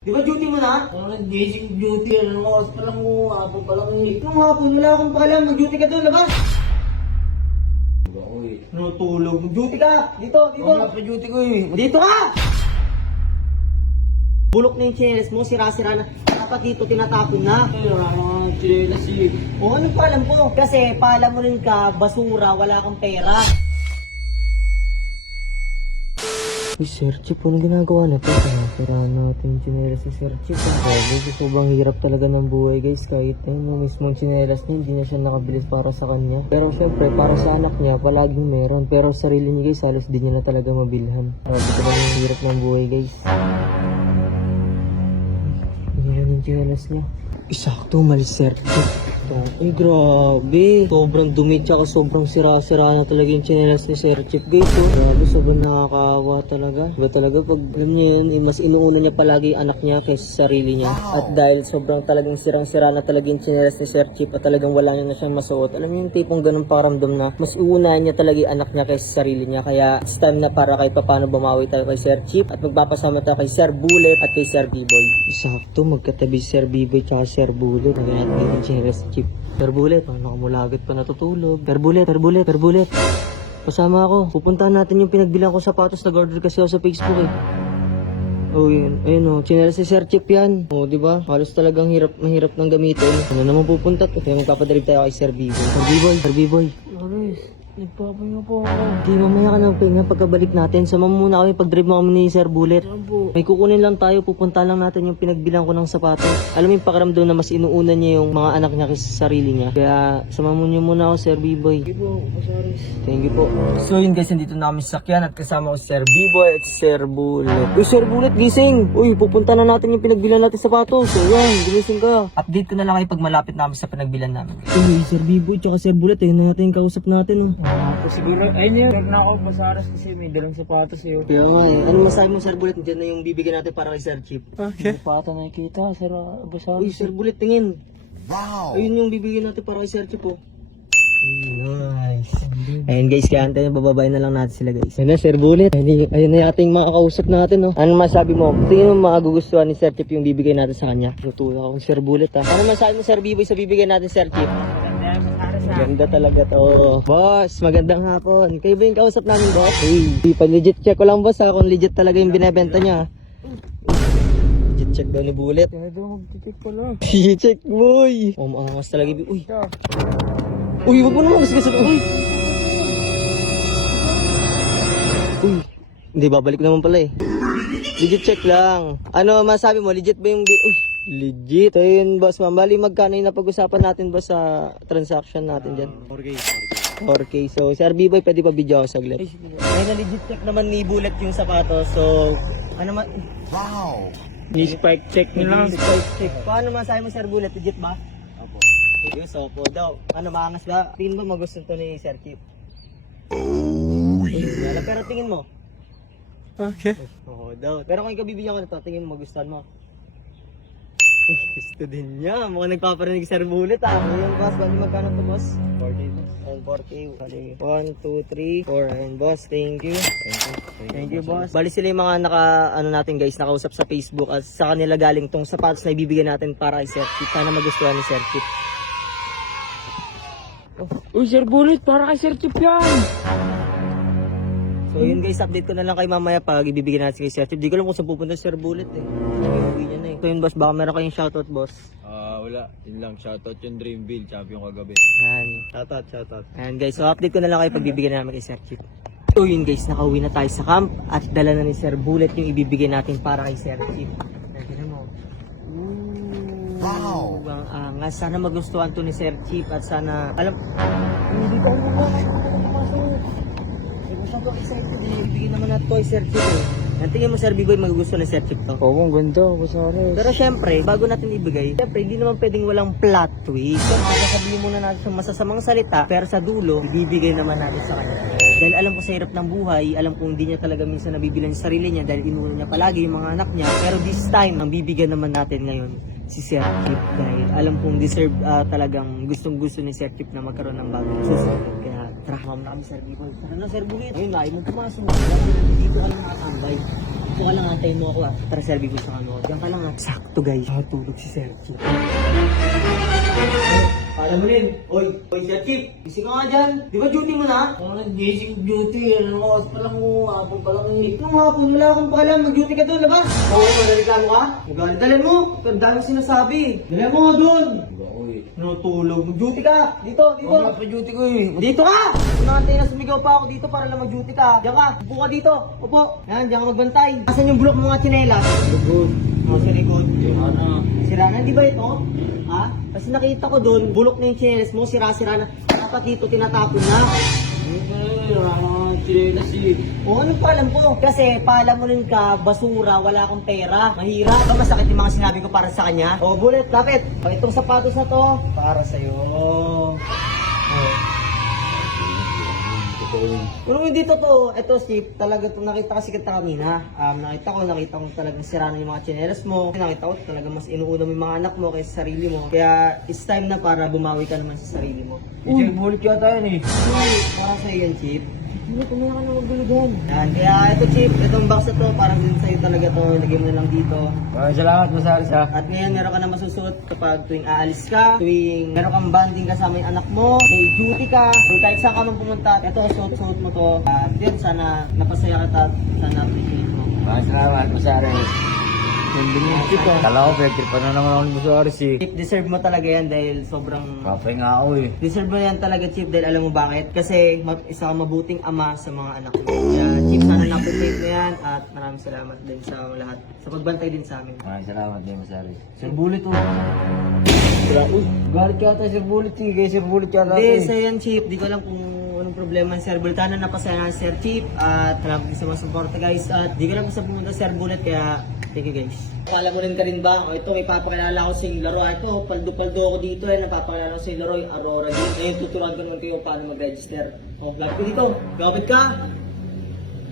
Di ba duty mo na? Basic duty, ano oras pa lang mo, ako pa lang eh. Nung hapon, wala akong paalam. Mag-duty ka doon, labas. Ako eh. Natulog. Mag-duty ka. Dito, dito. Wala pa duty ko eh. Dito ka! Bulok na yung chinelas mo, sira-sira na. Dapat dito tinatapon na. Ay, wala akong chinelas eh. O, anong paalam ko? Kasi paalam mo rin ka, basura, wala kang pera. Uy, Sir Chip, anong ginagawa na to? Siraan natin yung chinelas si Sir Chip. Grabe, sobrang hirap talaga ng buhay guys. Kahit yung mismong chinelas niya, hindi na siya nakabilis para sa kanya. Pero syempre, para sa anak niya, palaging meron. Pero sa sarili niya guys, halos di niya na talaga mabilhan. Grabe talaga yung hirap ng buhay guys. Yan yung chinelas niya. Isakto, malis Sir Chip. Ay, grabe. Sobrang dumi tsaka sobrang sira-sira na talaga yung chinelas ni Sir Chip guys. Oh. Grabe, sobrang nakakaawa talaga. Diba talaga pag alam niya yun, mas inuuna niya palagi yung anak niya kaysa sa sarili niya. At dahil sobrang talagang sirang-sira na talaga yung chinelas ni Sir Chip at talagang wala niya na siyang masuot. Alam niyo yung tipong ganun paramdam na mas iuunahan niya talaga yung anak niya kaysa sa sarili niya. Kaya it's time na para kahit paano bumawi tayo kay Sir Chip at magpapasama tayo kay Sir Bullet at kay Sir B-Boy. Sakto, magkatabi Sir B-Boy tsaka Sir Bullet. Nagayat mo yung chinelas Chip. Sir Bullet, nakamulagat pa natutulog. Sir Bullet, Sir Bullet, Sir Bullet. Pasama ako. Pupuntahan natin yung pinagbilang ko sapatos. Nag-order kasi ako sa Facebook eh. Oh, yun. Ayun oh. Chinelas si Sir Chip yan. Oh, di ba? Halos talagang mahirap nang gamitin. Ano naman pupunta? Kaya magpapadrive tayo kay Sir B-Boy. Sir B-Boy, Sir B-Boy. Aris, nagpapahinga po ako. Di, mamaya ka na pahinga pagkabalik natin. Sama muna kami pag-drive mo kami ni Sir Bullet. Saan po? May kukunin lang tayo, pupunta lang natin yung pinagbilang ko ng sapatos. Alam mo yung pakiramdam na mas inuuna niya yung mga anak niya kaysa sa sarili niya. Kaya samahan niyo muna ako, Sir B-Boy. Sige po, Aris. Thank you po. So yun guys, nandito na kami sa sakyan at kasama ko si Sir B-Boy at Sir Bullet. Uy, Sir Bullet, gising! Uy, pupunta na natin yung pinagbilan natin sapatos. So yan, gumising ka. Update ko na lang kayo pag malapit namin sa pinagbilan namin. Uy, Sir B-Boy tsaka Sir Bullet, ayun na natin yung kausap natin. Siguro, ayun yun. Huwag na ako, Aris, kasi may dalang sapatos eh. Kaya nga eh. Ano masabi mo, Sir Bullet? Diyan na yung bibigyan natin para kay Sir Chip. Hindi pa ata nakikita, Sir Aris. Uy, Sir Bullet, tingin. Wow! Ayun yung bibigyan natin para kay Sir Chip, oh. Nice. Ayun guys, kaya antayin, bababayin na lang natin sila guys. Ayun na, Sir Bullet. Ayun na yung ating makakausap natin, oh. Ano masabi mo? Tingin mo magugustuhan ni Sir Chip yung bibigay natin sa kanya? Tutulak akong Sir Bullet, ha. Ano masabi mo, Sir B-Boy, sa bibigay natin, Sir Chip? Ganda talaga to. Boss, magandang hapon. Kayo ba yung kausap namin, boss? Hey, pa-legit check ko lang, boss, ha, kung legit talaga yung binebenta niya. Legit check daw ni Bullet. Kaya daw mag-check ko lang. Check, boy. Oh, maangas talaga. Uy. Uy, wag mo naman gasgasan. Uy. Uy. Hindi, babalik ko naman pala eh. Legit check lang. Ano masabi mo? Legit ba yung... Uy. Legit. So yun, boss, ma'am. Bali, magkano yung napag-usapan natin ba sa transaction natin dyan? 4K. 4K. So, Sir B-Boy, pwede pa video ako saglit? Ay, na-legit check naman ni Bullet yung sapatos. So, ano man... Wow! Ni-spike check nila. Spike check. Paano masabi mo, Sir Bullet? Legit ba? Opo. Yes, opo daw. Ano, maangas ba? Tingin mo magustuhan to ni Sir Chip? Oh, yeah. Pero tingin mo? Okay. Oo daw. Pero kung ikaw bibigyan ko na to, tingin mo magustuhan mo? Gusto din niya. Mukhang nagpaparinig Sir Bullet, ah. Ayan, boss. Bali, magkano to, boss? 4K. Ayan, 4K. Bali, 1, 2, 3, 4. Ayan, boss. Thank you. Thank you, boss. Bali sila yung mga natin guys, nakausap sa Facebook at sa kanila galing tong sapatos na ibibigay natin para kay Sir Chip. Sana magustuhan ni Sir Chip. Uy, Sir Bullet, para kay Sir Chip yan. So yun guys, update ko na lang kay mamaya pag ibibigay natin kay Sir Chip. Di ko alam kung saan pupunta si Sir Bullet eh. Ibibigay niya na eh. So yun boss, baka meron kayong shoutout boss. Wala. Yun lang. Shoutout yung Dreamville. Champion kagabi. Yan. Shoutout. Ayan guys, so update ko na lang kayo pag bibigyan namin kay Sir Chip. So yun guys, nakauwi na tayo sa camp at dala na ni Sir Bullet yung ibibigay natin para kay Sir Chip. Tignan mo. Wow! Ang angas. Sana magustuhan to ni Sir Chip at sana, alam, hindi ko alam mo masyado excited eh. Ibigay naman natin to kay Sir Chip eh. Tingin mo Sir B-Boy magugustuhan ni Sir Chip to? Oo, ang ganda, Aris. Pero syempre, bago natin ibigay, syempre hindi naman pwedeng walang plot twist. Syempre, sasabihin muna natin sa masasamang salita, pero sa dulo, ibibigay naman natin sa kanya. Dahil alam ko sa hirap ng buhay, alam kong hindi niya talaga minsan nabibilan yung sarili niya dahil inuuna niya palagi yung mga anak niya. Pero this time, ang bibigyan naman natin ngayon, si Sir Chip dahil alam kong deserve talagang gustong-gusto ni Sir Chip na magkaroon ng bagong susunod. Kaya tara, ma'am na kami Sir Bicol. Tara na Sir Bugit. Ayun, ayaw mo pumasok. Dito ka lang nakatambay. Dito ka lang antayin mo ako. Tara Sir Bicol sa ano. Diyan ka lang Sakto guys. Nakatulog si Sir Chip. Alam mo rin. Oy, Sir Chip. Gising ka nga dyan. Di ba duty mo na? Basic duty, ano oras pa lang mo, hapon pa lang eh. Ito nga po, wala akong paalam. Mag-duty ka doon, labas. Oo, nalireklamo ka? Dalan mo. Ang daming sinasabi. Dalan mo nga doon. Diba ako eh. Natulog. Mag-duty ka. Dito. Wala pa duty ko eh. Dito ka! Nakantay na sumigaw pa ako dito para lang mag-duty ka. Diyan ka. Upo ka dito. Upo. Yan, diyan ka magbantay. Asan yung bulok ng mga tsinelas? Good. Sa likod. Ano? Sira na, di ba ito? Ha? Kasi nakita ko doon, bulok na yung tsinelas mo, sira-sira na. Dapat dito tinatapon na. Chilenas eh. O ano pa alam ko? Kasi palamunin ka, basura, wala akong pera, mahirap. Ba masakit yung mga sinabi ko para sa kanya? O Bullet, lapit. O itong sapatos na to, para sa'yo. O. Kung hindi totoo, ito Chip, talaga to nakita kasi kita kanina. Nakita ko talagang sira na yung mga tsinelas mo. Nakita ko talaga mas inuuna mo yung mga anak mo kaysa sarili mo. Kaya it's time na para bumawi ka naman sa sarili mo. Uy, bulit yata yan eh. Para sa'yo yan, Chip. Hindi, kumaya ka na magbulugan. Yan, kaya ito Chip, itong box na to, para din sa'yo talaga to. Lagay mo na lang dito. Maraming salamat, Masaris ha. At ngayon meron ka na masusuot kapag tuwing aalis ka, tuwing meron kang banding kasama yung anak mo, may duty ka, kung kahit saan ka man pumunta, ito, suot mo to. At yun, sana napasaya ka at sana appreciate mo. Maraming salamat, Masaris. Kala ko, pwede pa na naman ako ni Masaris eh. Chip, deserve mo talaga yan dahil sobrang... Kapay nga ako eh. Deserve mo yan talaga, Chip, dahil alam mo bakit? Kasi isa kang mabuting ama sa mga anak mo. Kaya, Chip, sana na-appreciate mo yan at maraming salamat din sa lahat. Sa pagbantay din sa amin. Maraming salamat din, Masaris. Sir Bullet oh. Wala, uy, galit yata Sir Bullet eh. Kaya Sir Bullet yata Hindi, eh. sa yan, Chip. Di ko alam kung anong problema ng Sir Bullet. Sana napasaya na Sir Chip. At salamat sa mga suporta, guys. At di ko lang gusto pumunta Sir Bullet, kaya thank you, guys. Akala mo rin ka rin ba? O ito, may papakilala ko sa yung laro. Ito, paldo-paldo ako dito. Napapakilala ko sa yung laro, yung Aurora Game. Ngayon, tuturuan ko naman kayo paano mag-register. O, lapit ko dito. Gabit ka.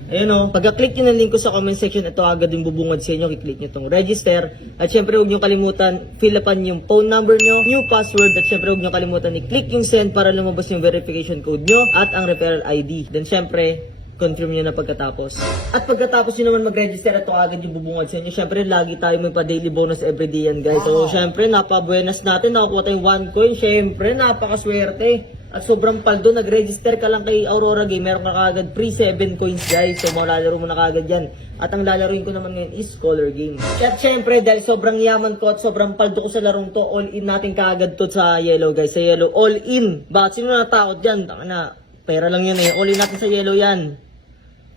Ayun o, pagka-click nyo ng link ko sa comment section, ito agad yung bubungad sa inyo, kiklik nyo itong register. At syempre huwag nyo kalimutan, fill upan yung phone number nyo, new password, at syempre huwag nyo kalimutan i-click yung send para lumabas yung verification code nyo at ang referral ID. Then syempre, confirm nyo na pagkatapos. At pagkatapos nyo naman mag-register, ito agad yung bubungad sa inyo. Syempre, lagi tayo may pa-daily bonus everyday yan, guys. So, syempre, napabuenas natin, nakakuha tayong 1 coin. Syempre, napakaswerte. At sobrang paldo, nag-register ka lang kay Aurora Game, meron ka kagad free 7 coins, guys. So, malalaro mo na kagad yan. At ang lalaruin ko naman ngayon is Color Game. At syempre, dahil sobrang yaman ko at sobrang paldo ko sa larong to, all in natin kagad to sa yellow, guys. Sa yellow, all in. Bakit sino natakot dyan? Taka na, pera lang yan eh. All in natin sa yellow yan.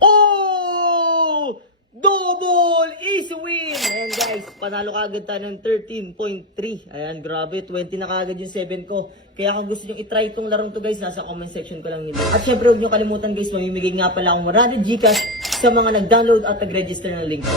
Oh! Double easy win! Ayan guys, panalo kagad tayo ng 13.3. Ayan, grabe, 20 na kagad yung 7 ko. Kaya kung gusto nyo itry itong larong to guys, nasa comment section ko lang nila. At syempre huwag nyo kalimutan guys, mamimigay nga pala akong 100 Gcash sa mga nag-download at nag-register ng link ko.